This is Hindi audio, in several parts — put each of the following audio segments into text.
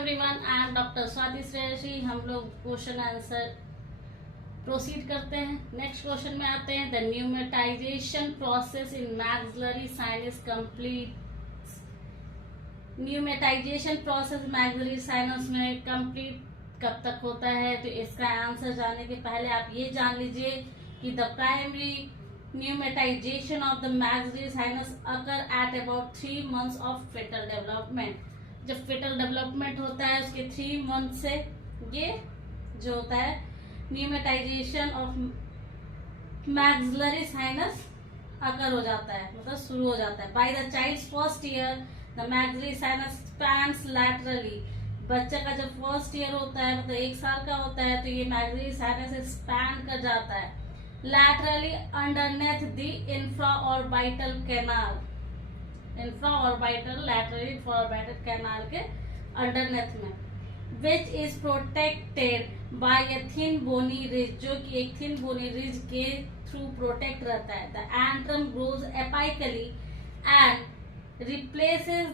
Everyone, I am doctor Swati Shreyasi. हम लोग क्वेश्चन आंसर प्रोसीड करते हैं। नेक्स्ट क्वेश्चन में आते हैं। The pneumatisation process in maxillary sinus complete. Pneumatisation process maxillary sinus में कंप्लीट कब तक होता है? तो इसका आंसर जानने के पहले आप ये जान लीजिए कि the primary pneumatization of the maxillary sinus occur at about 3 months of fetal development. जब फेटल डेवलपमेंट होता है उसके 3 months से ये जो होता है pneumatization of maxillary sinus occur हो जाता है, मतलब शुरू हो जाता है। By the child's first year the maxillary sinus spans laterally. बच्चे का जब फर्स्ट ईयर होता है, मतलब 1 साल का होता है, तो ये मैक्सिलरी साइनस स्पैन कर जाता है laterally underneath the infraorbital canal. Infraorbital laterally infraorbital canal के अंडरनेथ में, which is protected by a thin bony ridge, जो कि एक थिन बोनी रिज के थ्रू प्रोटेक्ट रहता है। The antrum grows apically and replaces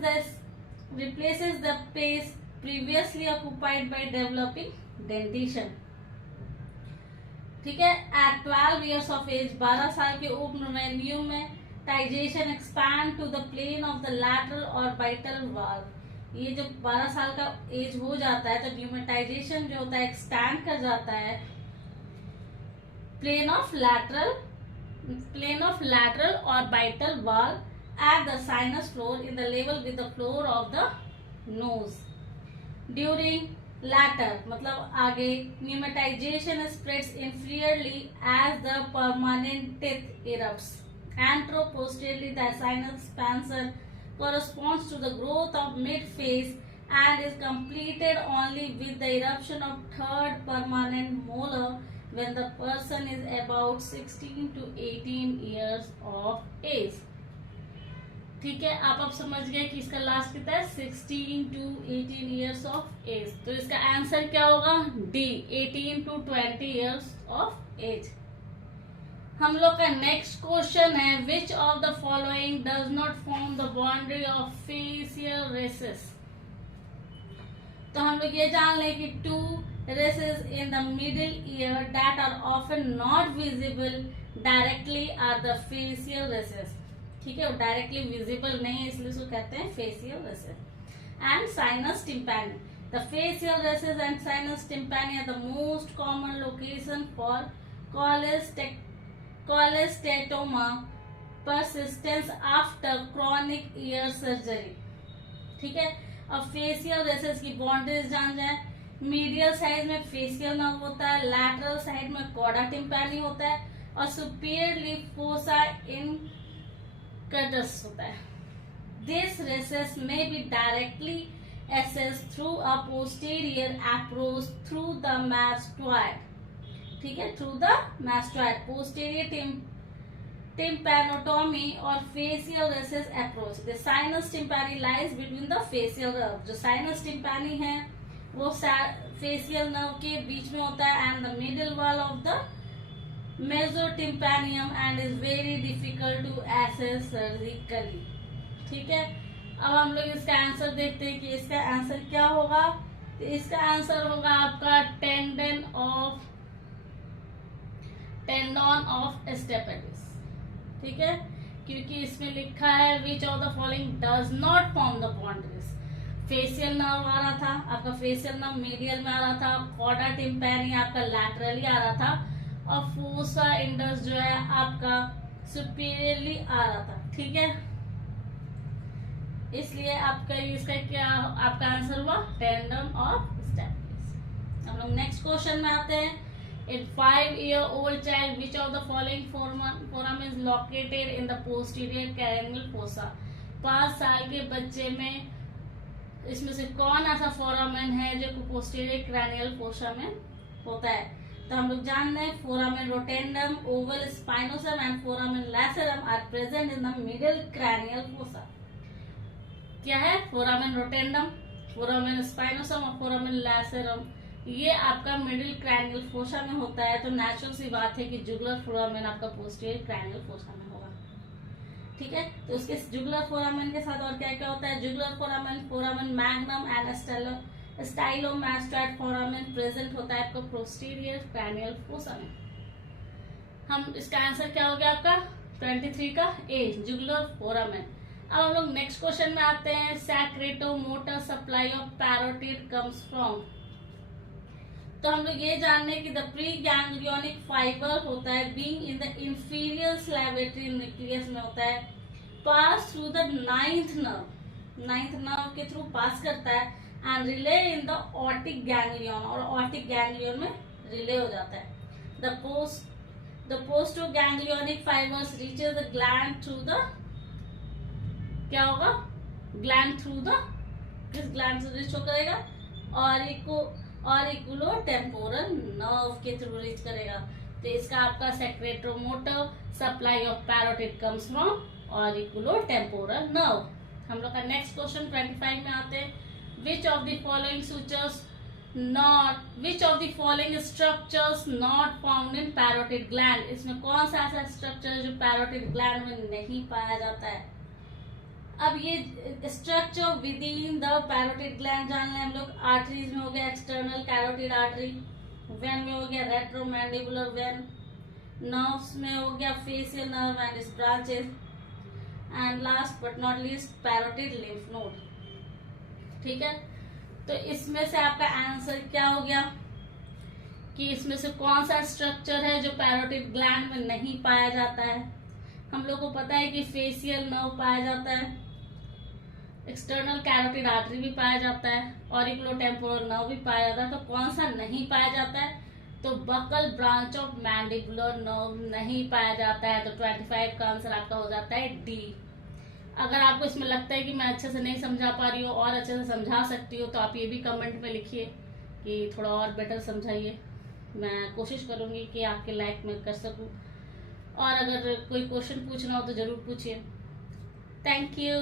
the space previously occupied by developing dentition. ठीक है। एट 12 years ऑफ एज, 12 साल की उम्र में pneumatization expand to the plane of the lateral orbital valve. ये जब 12 साल का एज हो जाता है तो न्यूमेटाइजेशन जो होता है एक्सपैंड कर जाता है plane of lateral orbital valve at the sinus floor in the level with the floor of the nose. During later मतलब आगे pneumatization spreads inferiorly as the permanent teeth erupts. Anteroposteriorly the sinus expansion corresponds to the growth of mid-face and is completed only with the eruption of third permanent molar when the person is about 16 to 18 years of age. ठीक है, आप समझ गए कि इसका लास्ट कितना है 16 to 18 years of age। तो इसका आंसर क्या होगा? D, 18 to 20 years of age। हम लोग का नेक्स्ट क्वेश्चन है, which of the following does not form the boundary of facial recesses. तो हम लोग ये जान लें कि 2 races in the middle ear that are often not visible directly are the facial races। ठीक है, वो डायरेक्टली विजिबल नहीं है इसलिए उसको कहते हैं facial recess. And sinus tympani, the facial recess and sinus tympani are the most common location for cholesteatoma persistence after chronic ear surgery. ठीक है, अब फेशियल रेसेस की बाउंड्रीज जान जाए। मीडियल साइड में फेशियल नर्व होता है, लैटरल साइड में कॉर्डा टिम्पैनी होता है और सुपीरियरली फोसा इन कटस होता है। दिस रेसेस में be directly accessed through a posterior approach through the mastoid। ठीक है, through the mastoid posterior tympanotomy और facial recess approach। The sinus tympani lies between the facial nerve। जो sinus tympani है वो facial nerve के बीच में होता है and the middle wall of the mesotympanium and is very difficult to access surgically। ठीक है, अब हम लोग इसका आंसर देखते हैं कि इसका आंसर क्या होगा। तो इसका आंसर होगा आपका टेंडन ऑफ स्टेपेडिस। ठीक है, क्योंकि इसमें लिखा है which of the following does not form the boundaries. Facial nerve आ रहा था आपका, फेशियल नर्व मीडियल में आ रहा था, कॉर्डा टिम्पैनी आपका लैटरली आ रहा था और फोसा इंडस जो है आपका सुपीरियरली आ रहा था। ठीक है, इसलिए आपका इसका क्या आपका आंसर हुआ टेंडन ऑफ स्टेपेडिस। हम लोग नेक्स्ट क्वेश्चन में आते हैं। इन 5-year-old child which of the following forum is located in the posterior cranial fossa. 5 साल के बच्चे में इसमें से कौन ऐसा फोरामेन है जो पोस्टीरियर क्रैनियल फोसा में होता है? तो हम लोग जान रहे हैं foramen rotundum, oval spinosum and foramen lacerum are present in the middle cranial fossa. क्या है? फोरामेन रोटेंडम, फोरामेन स्पाइनोसम और फोरामेन लैसेरम, ये आपका मिडिल क्रैनियल फोसा में होता है। तो नेचुरल सी बात है कि जुगुलर फोरामेन आपका पोस्टीरियर क्रैनियल फोसा में होगा। ठीक है, तो उसके जुगुलर फोरामेन के साथ और क्या क्या होता है? Jugular foramen, foramen magnum and stylomastoid foramen present होता है आपका पोस्टीरियर क्रैनियल फोसा में। हम इसका आंसर क्या हो गया आपका 23 का ए, जुगुलर फोरामेन। अब हम लोग नेक्स्ट क्वेश्चन में आते हैं। Secretomotor supply of parotid comes from. तो हम लोग ये जानने कि द प्री गैंग्लियोनिक फाइबर होता है being in the inferior salivatory nucleus में होता है, pass through the ninth nerve के थ्रू पास करता है and relay in the otic ganglion, और ऑटिक गैंग्लियन में रिले हो जाता है। The postganglionic fibers reaches the gland through the, क्या होगा, ग्लैंड थ्रू द, किस ग्लैंड से रीच करेगा, ऑरिकुलो टेम्पोरल नर्व के थ्रू रीच करेगा। तो इसका आपका secretomotor supply of parotid comes from auriculo temporal nerve. हम लोग का नेक्स्ट क्वेश्चन 25 में आते हैं। विच of the following structures not found in parotid gland. इसमें कौन सा ऐसा स्ट्रक्चर है जो पैरोटिड ग्लैंड में नहीं पाया जाता है। अब ये structure with in the parotid gland जान लें हम लोग। आर्टरीज में हो गया एक्सटर्नल कैरोटिड आर्टरी, वेन में हो गया रेट्रोमैंडिबुलर वेन, नर्व्स में हो गया facial nerve and it's branches, and last but not least parotid lymph node. ठीक है, तो इसमें से आपका आंसर क्या हो गया कि इसमें से कौन सा स्ट्रक्चर है जो पैरोटिड ग्लैंड में नहीं पाया जाता है। हम लोग को पता है कि फेसियल नर्व पाया जाता है, एक्सटर्नल कैरोटिड आर्टरी भी पाया जाता है, ऑरिकुलोटेम्पोरल नर्व भी पाया जाता है। तो कौन सा नहीं पाया जाता है, तो buccal branch of mandibular nerve नहीं पाया जाता है। तो 25 का आंसर आपका हो जाता है डी। अगर आपको इसमें लगता है कि मैं अच्छे से नहीं समझा पा रही हूँ और अच्छे से समझा सकती हूँ तो आप ये भी कमेंट में लिखिए कि थोड़ा और बेटर समझाइए। मैं कोशिश करूँगी कि आपके लायक में कर सकूँ, और अगर कोई क्वेश्चन पूछना हो तो जरूर पूछिए। Thank you.